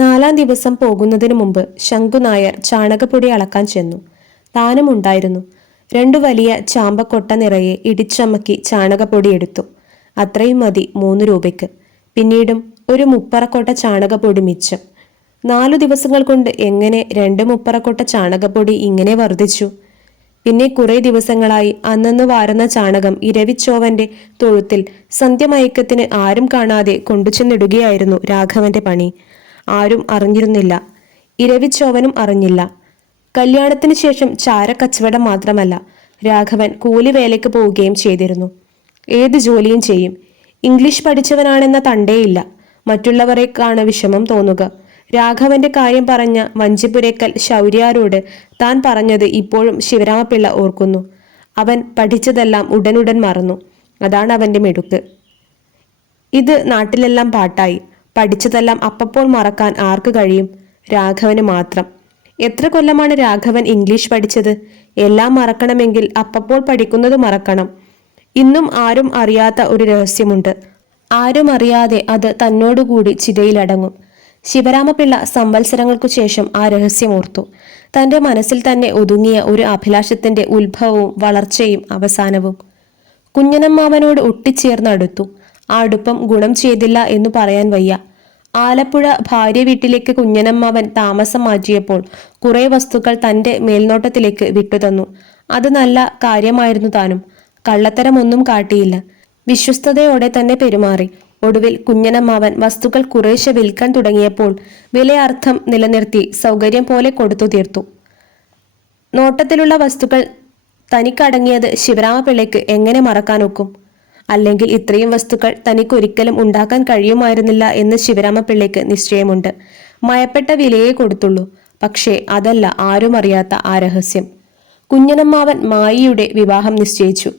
നാലാം ദിവസം പോകുന്നതിനു മുമ്പ് ശംഖുനായർ ചാണകപ്പൊടി അളക്കാൻ ചെന്നു. താനും ഉണ്ടായിരുന്നു രണ്ടു വലിയ ചാമ്പക്കൊട്ട നിറയെ ഇടിച്ചമക്കി ചാണകപ്പൊടി എടുത്തു. അത്രയും മതി മൂന്ന് രൂപയ്ക്ക്. പിന്നീടും ഒരു മുപ്പറക്കൊട്ട ചാണകപ്പൊടി മിച്ചം. നാലു ദിവസങ്ങൾ കൊണ്ട് എങ്ങനെ രണ്ട് മുപ്പറക്കൊട്ട ചാണകപ്പൊടി ഇങ്ങനെ വർദ്ധിച്ചു പിന്നെ കുറെ ദിവസങ്ങളായി അന്നന്ന് വാരുന്ന ചാണകം ഇരവിച്ചോവന്റെ തൊഴുത്തിൽ സന്ധ്യമയക്കത്തിന് ആരും കാണാതെ കൊണ്ടുചെന്നിടുകയായിരുന്നു രാഘവന്റെ പണി. ആരും അറിഞ്ഞിരുന്നില്ല. ഇരവിച്ചോവനും അറിഞ്ഞില്ല. കല്യാണത്തിന് ശേഷം ചാര കച്ചവടം മാത്രമല്ല രാഘവൻ കൂലിവേലയ്ക്ക് പോവുകയും ചെയ്തിരുന്നു. ഏത് ജോലിയും ചെയ്യും. ഇംഗ്ലീഷ് പഠിച്ചവനാണെന്ന തണ്ടേയില്ല. മറ്റുള്ളവരെക്കാണ് വിഷമം തോന്നുക. രാഘവന്റെ കാര്യം പറഞ്ഞ വഞ്ചിപുരക്കൽ ശൗര്യാരോട് താൻ പറഞ്ഞത് ഇപ്പോഴും ശിവരാമപിള്ള ഓർക്കുന്നു. അവൻ പഠിച്ചതെല്ലാം ഉടനുടൻ മറന്നു. അതാണ് അവന്റെ മെടുക്ക്. ഇത് നാട്ടിലെല്ലാം പാട്ടായി. പഠിച്ചതെല്ലാം അപ്പപ്പോൾ മറക്കാൻ ആർക്ക് കഴിയും? രാഘവന് മാത്രം. എത്ര കൊല്ലമാണ് രാഘവൻ ഇംഗ്ലീഷ് പഠിച്ചത്? എല്ലാം മറക്കണമെങ്കിൽ അപ്പപ്പോൾ പഠിക്കുന്നത് മറക്കണം. ഇന്നും ആരും അറിയാത്ത ഒരു രഹസ്യമുണ്ട്. ആരും അറിയാതെ അത് തന്നോടുകൂടി ചിതയിലടങ്ങും. ശിവരാമപിള്ള സംവത്സരങ്ങൾക്കു ശേഷം ആ രഹസ്യം ഓർത്തു. തന്റെ മനസ്സിൽ തന്നെ ഒതുങ്ങിയ ഒരു അഭിലാഷത്തിന്റെ ഉത്ഭവവും വളർച്ചയും അവസാനവും. കുഞ്ഞനമ്മാവനോട് ഒട്ടിച്ചേർന്നടുത്തു. ആ അടുപ്പം ഗുണം ചെയ്തില്ല എന്ന് പറയാൻ വയ്യ. ആലപ്പുഴ ഭാര്യ വീട്ടിലേക്ക് കുഞ്ഞനമ്മാവൻ താമസം മാറ്റിയപ്പോൾ കുറെ വസ്തുക്കൾ തന്റെ മേൽനോട്ടത്തിലേക്ക് വിട്ടുതന്നു. അത് നല്ല കാര്യമായിരുന്നു താനും. കള്ളത്തരമൊന്നും കാട്ടിയില്ല. വിശ്വസ്തയോടെ തന്നെ പെരുമാറി. ഒടുവിൽ കുഞ്ഞനമ്മാവൻ വസ്തുക്കൾ കുറേശ്ശെ വിൽക്കാൻ തുടങ്ങിയപ്പോൾ വിലയർത്ഥം നിലനിർത്തി സൗകര്യം പോലെ കൊടുത്തു തീർത്തു. നോട്ടത്തിലുള്ള വസ്തുക്കൾ തനിക്കടങ്ങിയത് ശിവരാമപിള്ളയ്ക്ക് എങ്ങനെ മറക്കാനൊക്കും അല്ലെങ്കിൽ ഇത്രയും വസ്തുക്കൾ തനിക്കൊരിക്കലും ഉണ്ടാക്കാൻ കഴിയുമായിരുന്നില്ല എന്ന് ശിവരാമപിള്ളയ്ക്ക് നിശ്ചയമുണ്ട്. മയപ്പെട്ട വിലയെ കൊടുത്തുള്ളൂ. പക്ഷേ അതല്ല ആരും അറിയാത്ത ആ രഹസ്യം. കുഞ്ഞനമ്മാവൻ മായിയുടെ വിവാഹം നിശ്ചയിച്ചു.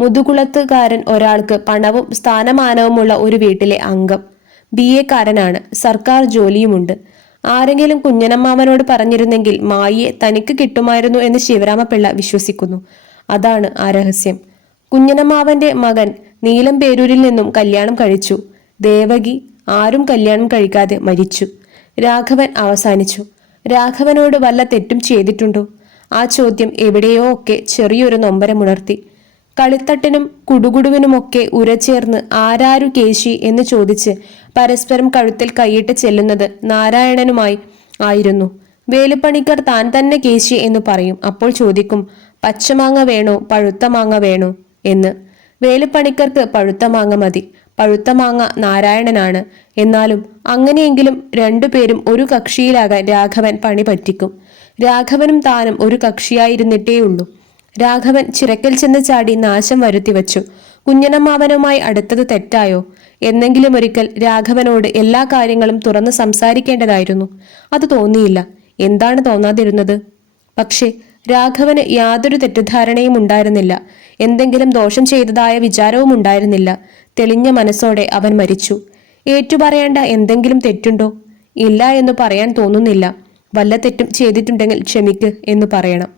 മുതുകുളത്തുകാരൻ ഒരാൾക്ക് പണവും സ്ഥാനമാനവുമുള്ള ഒരു വീട്ടിലെ അംഗം. ബി എക്കാരനാണ് സർക്കാർ ജോലിയുമുണ്ട്. ആരെങ്കിലും കുഞ്ഞനമ്മാവനോട് പറഞ്ഞിരുന്നെങ്കിൽ മായിയെ തനിക്ക് കിട്ടുമായിരുന്നു എന്ന് ശിവരാമപിള്ള വിശ്വസിക്കുന്നു. അതാണ് ആ രഹസ്യം. കുഞ്ഞനമ്മാവന്റെ മകൻ നീലം പേരൂരിൽ നിന്നും കല്യാണം കഴിച്ചു. ദേവകി ആരും കല്യാണം കഴിക്കാതെ മരിച്ചു. രാഘവൻ അവസാനിച്ചു. രാഘവനോട് വല്ല തെറ്റും ചെയ്തിട്ടുണ്ടോ? ആ ചോദ്യം എവിടെയോ ഒക്കെ ചെറിയൊരു നൊമ്പരമുണർത്തി. കളിത്തട്ടിനും കുടുകുടുവിനുമൊക്കെ ഉരചേർന്ന് ആരാരു കേശി എന്ന് ചോദിച്ച് പരസ്പരം കഴുത്തിൽ കൈയിട്ട് ചെല്ലുന്നത് നാരായണനുമായി ആയിരുന്നു. വേലുപ്പണിക്കർ താൻ തന്നെ കേശി എന്ന് പറയും. അപ്പോൾ ചോദിക്കും പച്ചമാങ്ങ വേണോ? പഴുത്ത മാങ്ങ വേണോ? എന്ന്. വേലുപ്പണിക്കർക്ക് പഴുത്ത മാങ്ങ മതി. പഴുത്ത മാങ്ങ നാരായണനാണ്. എന്നാലും അങ്ങനെയെങ്കിലും രണ്ടുപേരും ഒരു കക്ഷിയിലാകാൻ രാഘവൻ പണി പറ്റിക്കും. രാഘവനും താനും ഒരു കക്ഷിയായിരുന്നിട്ടേയുള്ളൂ. രാഘവൻ ചിരക്കൽ ചെന്ന് ചാടി നാശം വരുത്തി വച്ചു. കുഞ്ഞനമ്മാവനുമായി അടുത്തത് തെറ്റായോ? എന്നെങ്കിലും ഒരിക്കൽ രാഘവനോട് എല്ലാ കാര്യങ്ങളും തുറന്ന് സംസാരിക്കേണ്ടതായിരുന്നു. അത് തോന്നിയില്ല. എന്താണ് തോന്നാതിരുന്നത്? പക്ഷേ രാഘവന് യാതൊരു തെറ്റിദ്ധാരണയും ഉണ്ടായിരുന്നില്ല. എന്തെങ്കിലും ദോഷം ചെയ്തതായ വിചാരവും ഉണ്ടായിരുന്നില്ല. തെളിഞ്ഞ മനസ്സോടെ അവൻ മരിച്ചു. ഏറ്റുപറയേണ്ട എന്തെങ്കിലും തെറ്റുണ്ടോ? ഇല്ല എന്ന് പറയാൻ തോന്നുന്നില്ല. വല്ല തെറ്റും ചെയ്തിട്ടുണ്ടെങ്കിൽ ക്ഷമിക്ക് എന്ന് പറയണം.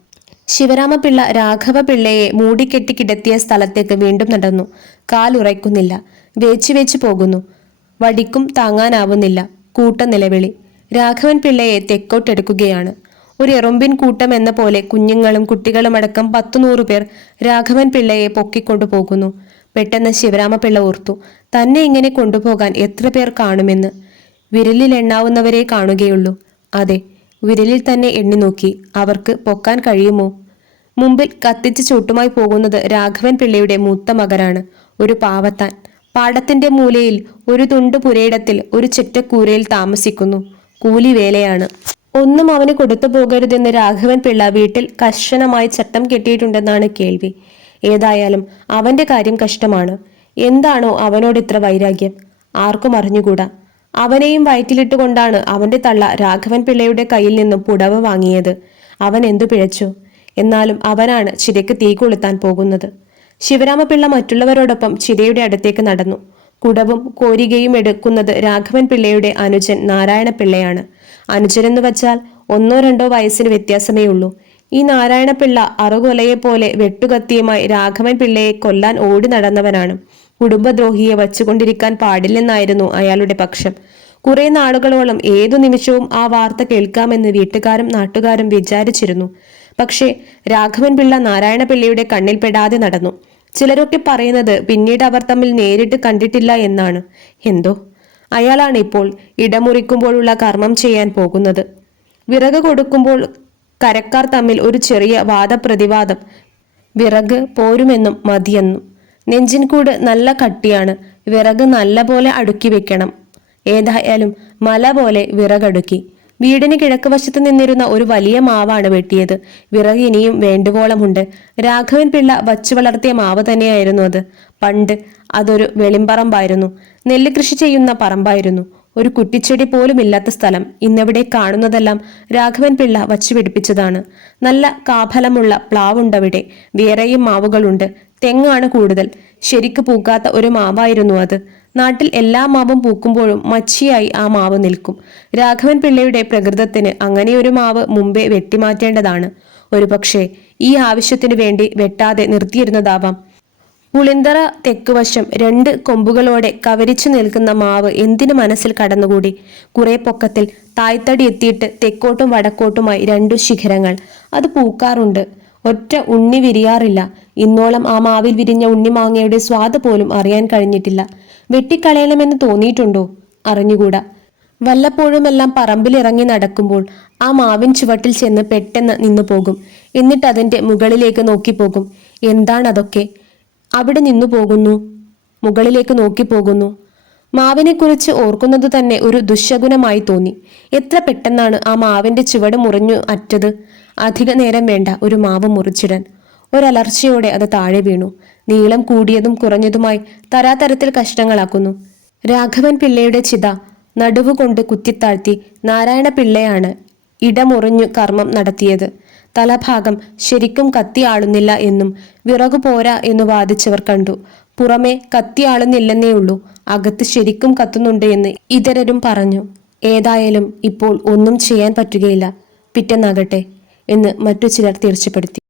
ശിവരാമപിള്ള രാഘവ പിള്ളയെ മൂടിക്കെട്ടി കിടത്തിയ സ്ഥലത്തേക്ക് വീണ്ടും നടന്നു. കാലുറയ്ക്കുന്നില്ല വേച്ചു വേച്ചു പോകുന്നു. വടിക്കും താങ്ങാനാവുന്നില്ല. കൂട്ട നിലവിളി. രാഘവൻ പിള്ളയെ തെക്കോട്ടെടുക്കുകയാണ്. ഒരു എറുമ്പിൻ കൂട്ടം എന്ന പോലെ കുഞ്ഞുങ്ങളും കുട്ടികളും അടക്കം നൂറു പേർ രാഘവൻ പിള്ളയെ പൊക്കിക്കൊണ്ടു പോകുന്നു. പെട്ടെന്ന് ശിവരാമപിള്ള ഓർത്തു തന്നെ ഇങ്ങനെ കൊണ്ടുപോകാൻ എത്ര പേർ കാണുമെന്ന്. വിരലിൽ എണ്ണാവുന്നവരെ കാണുകയുള്ളൂ. അതെ വിരലിൽ തന്നെ എണ്ണി നോക്കി അവർക്ക് പൊക്കാൻ കഴിയുമോ? മുമ്പിൽ കത്തിച്ച് ചൂട്ടുമായി പോകുന്നത് രാഘവൻ പിള്ളയുടെ മൂത്ത മകനാണ്. ഒരു പാവത്താൻ. പാടത്തിന്റെ മൂലയിൽ ഒരു തുണ്ട് പുരയിടത്തിൽ ഒരു ചെറ്റക്കൂരയിൽ താമസിക്കുന്നു. കൂലി വേലയാണ് ഒന്നും അവന് കൊടുത്തു പോകരുതെന്ന് രാഘവൻ പിള്ള വീട്ടിൽ കർശനമായി ചട്ടം കെട്ടിയിട്ടുണ്ടെന്നാണ് കേൾവി. ഏതായാലും അവന്റെ കാര്യം കഷ്ടമാണ്. എന്താണോ അവനോട് ഇത്ര വൈരാഗ്യം? ആർക്കും അറിഞ്ഞുകൂടാ. അവനെയും വയറ്റിലിട്ടുകൊണ്ടാണ് അവന്റെ തള്ള രാഘവൻ പിള്ളയുടെ കയ്യിൽ നിന്നും പുടവ് വാങ്ങിയത്. അവൻ എന്തു പിഴച്ചു? എന്നാലും അവനാണ് ചിരയ്ക്ക് തീ കൊളുത്താൻ പോകുന്നത്. ശിവരാമപിള്ള മറ്റുള്ളവരോടൊപ്പം ചിരയുടെ അടുത്തേക്ക് നടന്നു. കുടവും കോരികയും എടുക്കുന്നത് രാഘവൻ പിള്ളയുടെ അനുജൻ നാരായണ പിള്ളയാണ് അനുജനെന്ന് വച്ചാൽ ഒന്നോ രണ്ടോ വയസ്സിന് വ്യത്യാസമേ ഉള്ളൂ. ഈ നാരായണപിള്ള അറുകൊലയെ പോലെ വെട്ടുകത്തിയുമായി രാഘവൻ പിള്ളയെ കൊല്ലാൻ ഓടി നടന്നവനാണ്. കുടുംബദ്രോഹിയെ വച്ചുകൊണ്ടിരിക്കാൻ പാടില്ലെന്നായിരുന്നു അയാളുടെ പക്ഷം. കുറെ നാളുകളോളം ഏതു നിമിഷവും ആ വാർത്ത കേൾക്കാമെന്ന് വീട്ടുകാരും നാട്ടുകാരും വിചാരിച്ചിരുന്നു. പക്ഷേ രാഘവൻ പിള്ള നാരായണ പിള്ളയുടെ കണ്ണിൽപ്പെടാതെ നടന്നു. ചിലരൊക്കെ പറയുന്നത് പിന്നീട് അവർ തമ്മിൽ നേരിട്ട് കണ്ടിട്ടില്ല എന്നാണ്. എന്തോ? അയാളാണ് ഇപ്പോൾ ഇടമുറിക്കുമ്പോഴുള്ള കർമ്മം ചെയ്യാൻ പോകുന്നത്. വിറക് കൊടുക്കുമ്പോൾ കരക്കാർ തമ്മിൽ ഒരു ചെറിയ വാദപ്രതിവാദം. വിറക് പോരുമെന്നും മതിയെന്നും. നെഞ്ചിൻകൂട് നല്ല കട്ടിയാണ്. വിറക് നല്ല പോലെ അടുക്കി വെക്കണം. ഏതായാലും മല പോലെ വിറകടുക്കി വീടിന് കിഴക്ക് വശത്ത് നിന്നിരുന്ന ഒരു വലിയ മാവാണ് വെട്ടിയത്. വിറക് ഇനിയും വേണ്ടുവോളമുണ്ട്. രാഘവൻ പിള്ള വച്ചു വളർത്തിയ മാവ് തന്നെയായിരുന്നു അത്. പണ്ട് അതൊരു വെളിമ്പറമ്പായിരുന്നു. നെല്ല് കൃഷി ചെയ്യുന്ന പറമ്പായിരുന്നു. ഒരു കുറ്റിച്ചെടി പോലും ഇല്ലാത്ത സ്ഥലം. ഇന്നിവിടെ കാണുന്നതെല്ലാം രാഘവൻ പിള്ള വച്ചു പിടിപ്പിച്ചതാണ്. നല്ല കാഫലമുള്ള പ്ലാവുണ്ടവിടെ. വേറെയും മാവുകളുണ്ട്. തെങ്ങാണ് കൂടുതൽ. ശരിക്ക് പൂക്കാത്ത ഒരു മാവായിരുന്നു അത്. നാട്ടിൽ എല്ലാ മാവും പൂക്കുമ്പോഴും മച്ചിയായി ആ മാവ് നിൽക്കും. രാഘവൻ പിള്ളയുടെ പ്രകൃതത്തിന് അങ്ങനെയൊരു മാവ് മുമ്പേ വെട്ടിമാറ്റേണ്ടതാണ്. ഒരുപക്ഷെ ഈ ആവശ്യത്തിനു വേണ്ടി വെട്ടാതെ നിർത്തിയിരുന്നതാവാം. പുളിന്തറ തെക്കുവശം രണ്ട് കൊമ്പുകളോടെ കവരിച്ചു നിൽക്കുന്ന മാവ് എന്തിനു മനസ്സിൽ കടന്നുകൂടി? കുറെ പൊക്കത്തിൽ തായ്തടി എത്തിയിട്ട് തെക്കോട്ടും വടക്കോട്ടുമായി രണ്ടു ശിഖരങ്ങൾ. അത് പൂക്കാറുണ്ട്. ഒറ്റ ഉണ്ണി വിരിയാറില്ല. ഇന്നോളം ആ മാവിൽ വിരിഞ്ഞ ഉണ്ണിമാങ്ങയുടെ സ്വാദ് പോലും അറിയാൻ കഴിഞ്ഞിട്ടില്ല. വെട്ടിക്കളയണമെന്ന് തോന്നിയിട്ടുണ്ടോ? അറിഞ്ഞുകൂടാ. വല്ലപ്പോഴുമെല്ലാം പറമ്പിലിറങ്ങി നടക്കുമ്പോൾ ആ മാവിൻ ചുവട്ടിൽ ചെന്ന് പെട്ടെന്ന് നിന്നു പോകും. എന്നിട്ട് അതിന്റെ മുകളിലേക്ക് നോക്കിപ്പോകും എന്താണതൊക്കെ? അവിടെ നിന്നു പോകുന്നു. മുകളിലേക്ക് നോക്കി പോകുന്നു. മാവിനെക്കുറിച്ച് ഓർക്കുന്നത് തന്നെ ഒരു ദുശകുനമായി തോന്നി. എത്ര പെട്ടെന്നാണ് ആ മാവിന്റെ ചുവട് മുറിഞ്ഞു അറ്റത്? അധിക നേരം വേണ്ട ഒരു മാവ് മുറിച്ചിടാൻ. ഒരലർച്ചയോടെ അത് താഴെ വീണു. നീളം കൂടിയതും കുറഞ്ഞതുമായി തരാതരത്തിൽ കഷ്ണങ്ങളാക്കുന്നു. രാഘവൻ പിള്ളയുടെ ചിത നടുവുകൊണ്ട് കുത്തിത്താഴ്ത്തി നാരായണ പിള്ളയാണ് ഇടമുറിഞ്ഞു കർമ്മം നടത്തിയത്. തലഭാഗം ശരിക്കും കത്തിയാളുന്നില്ല എന്നും വിറകു പോരാ എന്ന് വാദിച്ചവർ കണ്ടു. പുറമെ കത്തിയാളുന്നില്ലെന്നേ ഉള്ളൂ അകത്ത് ശരിക്കും കത്തുന്നുണ്ട് എന്ന് ഇതരരും പറഞ്ഞു. ഏതായാലും ഇപ്പോൾ ഒന്നും ചെയ്യാൻ പറ്റുകയില്ല. പിറ്റെന്നാകട്ടെ. എന്ന് മറ്റു ചിലർ തീർച്ചപ്പെടുത്തി